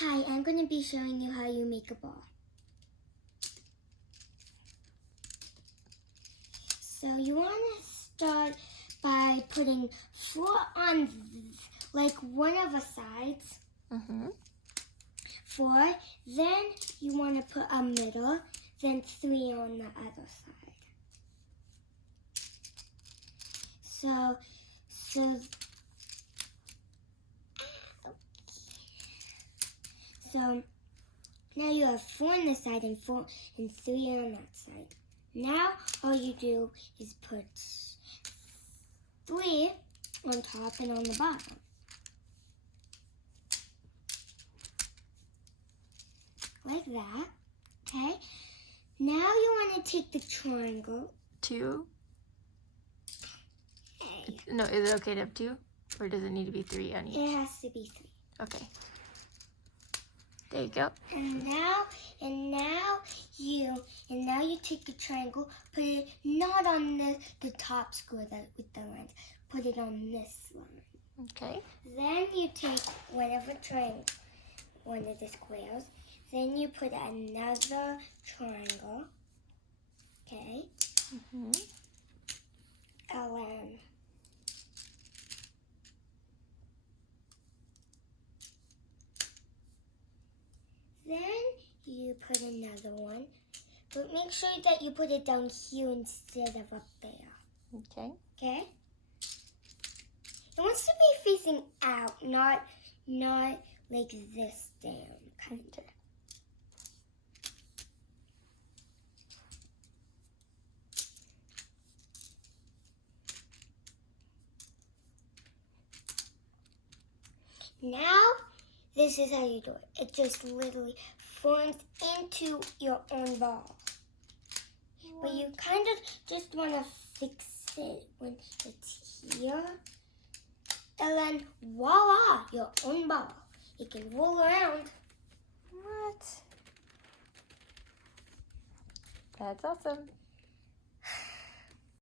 Hi, I'm going to be showing you how you make a ball. So you want to start by putting 4 on like one of the sides. 4. Then you want to put a middle, then 3 on the other side. So now you have 4 on this side and 3 on that side. Now all you do is put 3 on top and on the bottom. Like that, okay? Now you want to take the triangle. 2? Okay. No, is it okay to have 2? Or does it need to be 3 on each? It has to be 3. Okay. There you go. And now you take the triangle, put it not on the top square with the lines. Put it on this line. Okay. Then you take one of the squares. Then you put another triangle. Okay. Then you put another one, but make sure that you put it down here instead of up there. Okay. Okay? It wants to be facing out, not like this down, kind of. Now, this is how you do it. It just literally forms into your own ball. But you kind of just want to fix it when it's here. And then, voila, your own ball. It can roll around. What? That's awesome.